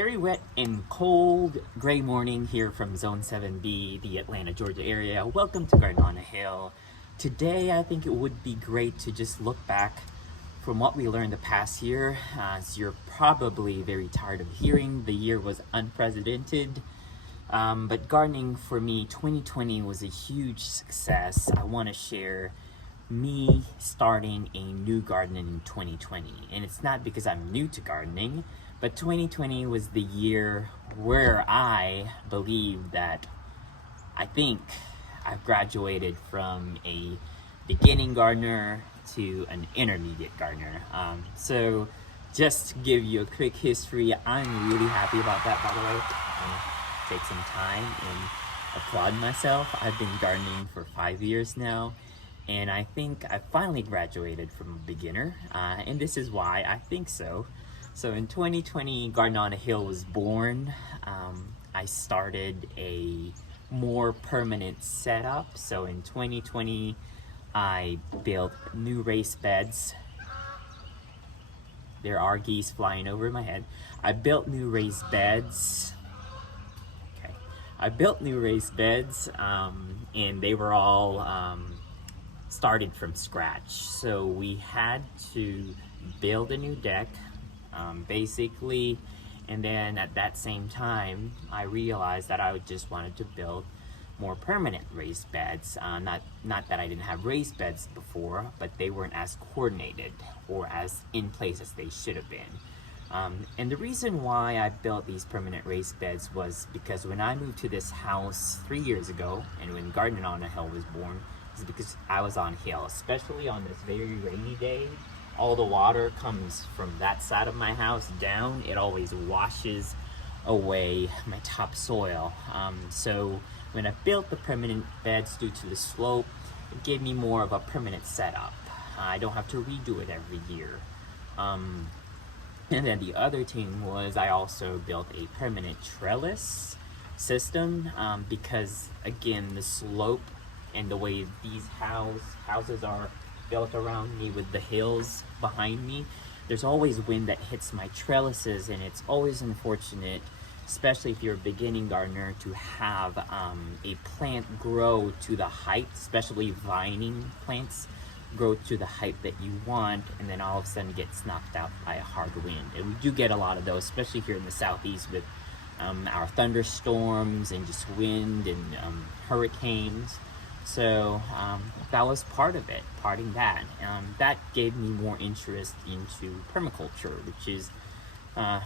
very wet and cold gray morning here from Zone 7B, the Atlanta, Georgia area. Welcome to Garden on a Hill. Today, I think it would be great to just look back from what we learned the past year. As you're probably very tired of hearing, the year was unprecedented. But gardening for me, 2020 was a huge success. I want to share me starting a new garden in 2020. And it's not because I'm new to gardening, but 2020 was the year where I believe that I think I've graduated from a beginning gardener to an intermediate gardener. So just to give you a quick history, I'm really happy about that, by the way. Take some time and applaud myself. I've been gardening for 5 years now, and I think I finally graduated from a beginner, and this is why I think so. So in 2020, Garden on a Hill was born. I started a more permanent setup. So in 2020, I built new raised beds. There are geese flying over my head. I built new raised beds. And they were all started from scratch. So we had to build a new deck, basically, and then at that same time, I realized that I just wanted to build more permanent raised beds. Not that I didn't have raised beds before, but they weren't as coordinated or as in place as they should have been. And the reason why I built these permanent raised beds was because when I moved to this house 3 years ago, and when Garden on a Hill was born, is because I was on hill, especially on this very rainy day. All the water comes from that side of my house down. It always washes away my topsoil. So when I built the permanent beds due to the slope, it gave me more of a permanent setup. I don't have to redo it every year. And then the other thing was I also built a permanent trellis system because, again, the slope and the way these houses are built around me with the hills behind me, there's always wind that hits my trellises, and it's always unfortunate, especially if you're a beginning gardener, to have a plant grow to the height, especially vining plants grow to the height that you want, and then all of a sudden gets knocked out by a hard wind. And we do get a lot of those, especially here in the southeast with our thunderstorms and just wind and hurricanes. So that was part of it, parting that. That gave me more interest into permaculture, which is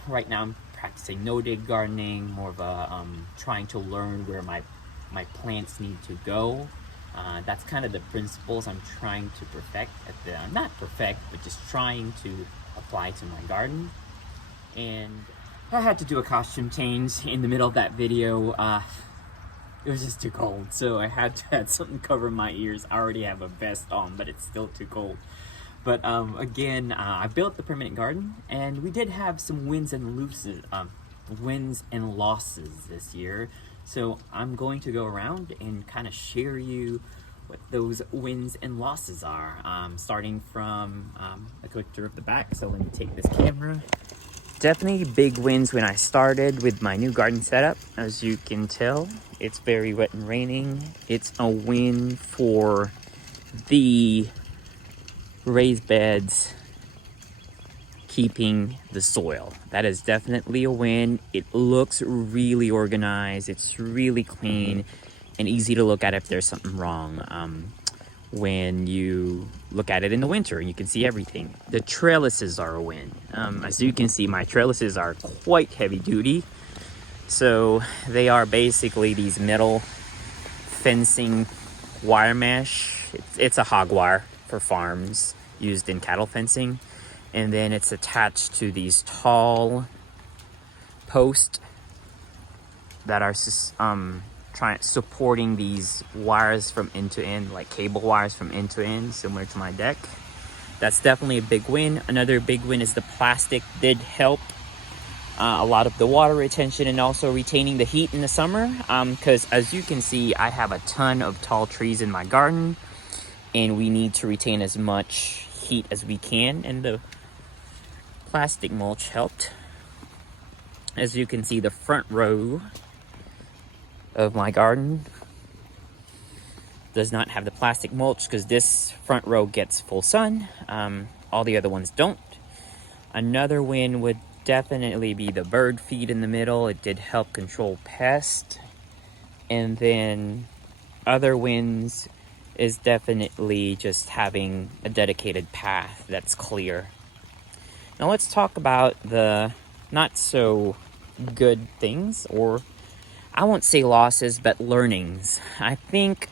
right now I'm practicing no-dig gardening, more of a trying to learn where my plants need to go. That's kind of the principles I'm trying to perfect, not perfect, but just trying to apply to my garden. And I had to do a costume change in the middle of that video. It was just too cold, so I had to have something cover my ears. I already have a vest on, but it's still too cold. But again, I built the permanent garden, and we did have some wins and losses this year. So I'm going to go around and kind of share you what those wins and losses are. Starting from a quick tour of the back. So let me take this camera. Definitely big wins when I started with my new garden setup. As you can tell, it's very wet and raining. It's a win for the raised beds keeping the soil. That is definitely a win. It looks really organized. It's really clean and easy to look at if there's something wrong. When you look at it in the winter, you can see everything. The trellises are a win. As you can see, my trellises are quite heavy duty. So they are basically these metal fencing wire mesh. It's a hog wire for farms used in cattle fencing. And then it's attached to these tall posts that are supporting these wires from end to end, like cable wires from end to end, similar to my deck. That's definitely a big win. Another big win is the plastic did help a lot of the water retention and also retaining the heat in the summer. Because as you can see, I have a ton of tall trees in my garden, and we need to retain as much heat as we can, and the plastic mulch helped. As you can see, the front row of my garden does not have the plastic mulch because this front row gets full sun. All the other ones don't. Another win would definitely be the bird feed in the middle. It did help control pests. And then other wins is definitely just having a dedicated path that's clear. Now let's talk about the not so good things, or I won't say losses, but learnings. I think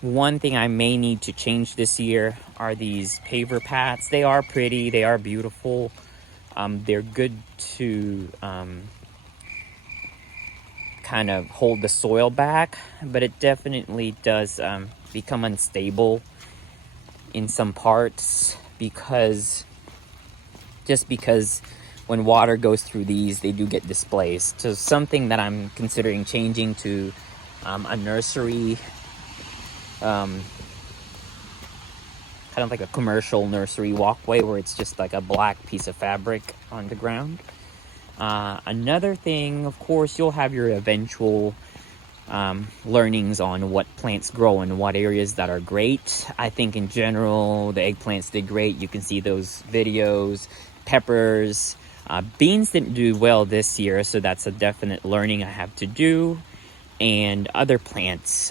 one thing I may need to change this year are these paver paths. They are pretty, they are beautiful. They're good to kind of hold the soil back, but it definitely does become unstable in some parts because when water goes through these, they do get displaced. So something that I'm considering changing to a nursery, kind of like a commercial nursery walkway where it's just like a black piece of fabric on the ground. Another thing, of course, you'll have your eventual learnings on what plants grow in what areas that are great. I think in general, the eggplants did great. You can see those videos. Peppers, beans didn't do well this year, so that's a definite learning I have to do. And other plants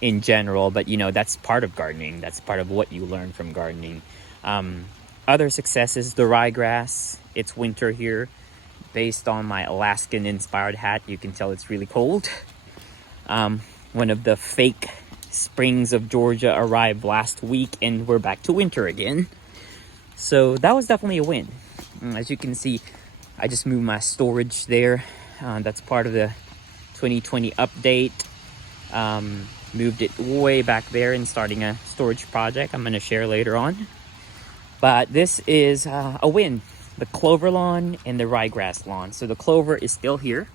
in general, but you know, that's part of gardening. That's part of what you learn from gardening. Other successes, the ryegrass. It's winter here. Based on my Alaskan inspired hat, you can tell it's really cold. One of the fake springs of Georgia arrived last week and we're back to winter again. So that was definitely a win. As you can see, I just moved my storage there. That's part of the 2020 update. Moved it way back there and starting a storage project I'm going to share later on. But this is a win. The clover lawn and the ryegrass lawn. So the clover is still here.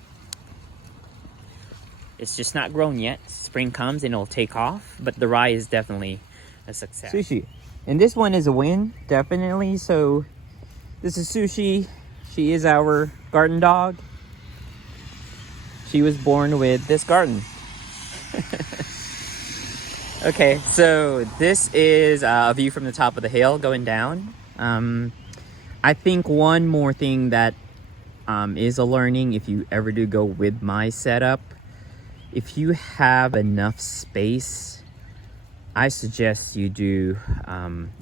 It's just not grown yet. Spring comes and it'll take off. But the rye is definitely a success. Sushi. And this one is a win, definitely. So this is Sushi. She is our garden dog. She was born with this garden. Okay, so this is a view from the top of the hill going down. I think one more thing that is a learning, if you ever do go with my setup, if you have enough space, I suggest you do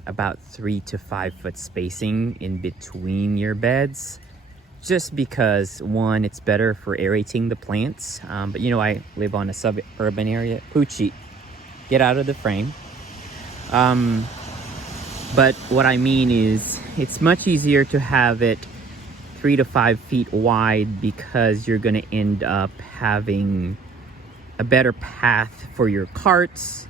about 3 to 5 foot spacing in between your beds, just because one, it's better for aerating the plants. But you know, I live on a suburban area. Poochie, get out of the frame. But what I mean is, it's much easier to have it 3 to 5 feet wide because you're going to end up having a better path for your carts,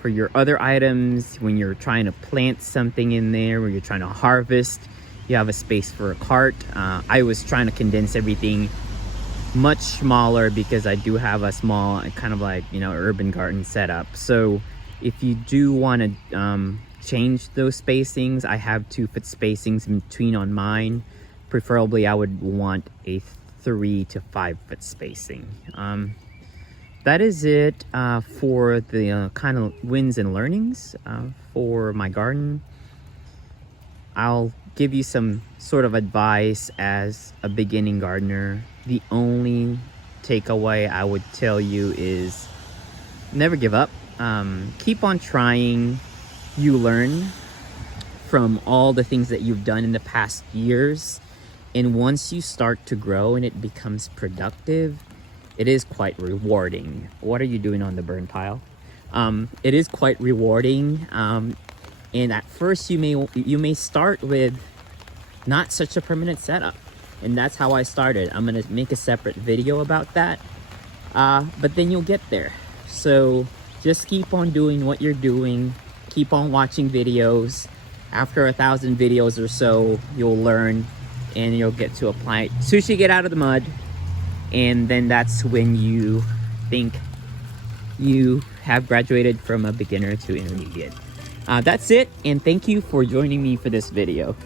for your other items. When you're trying to plant something in there, where you're trying to harvest, you have a space for a cart. I was trying to condense everything much smaller because I do have a small kind of like, you know, urban garden setup. So if you do want to change those spacings, I have 2 foot spacings in between on mine. Preferably I would want a 3 to 5 foot spacing. That is it for the kind of wins and learnings for my garden. I'll give you some sort of advice as a beginning gardener. The only takeaway I would tell you is never give up. Keep on trying. You learn from all the things that you've done in the past years. And once you start to grow and it becomes productive, it is quite rewarding. What are you doing on the burn pile? It is quite rewarding. And at first you may start with not such a permanent setup. And that's how I started. I'm gonna make a separate video about that. But then you'll get there. So just keep on doing what you're doing. Keep on watching videos. After 1,000 videos or so, you'll learn and you'll get to apply it. Sushi, get out of the mud. And then that's when you think you have graduated from a beginner to intermediate. That's it, and thank you for joining me for this video.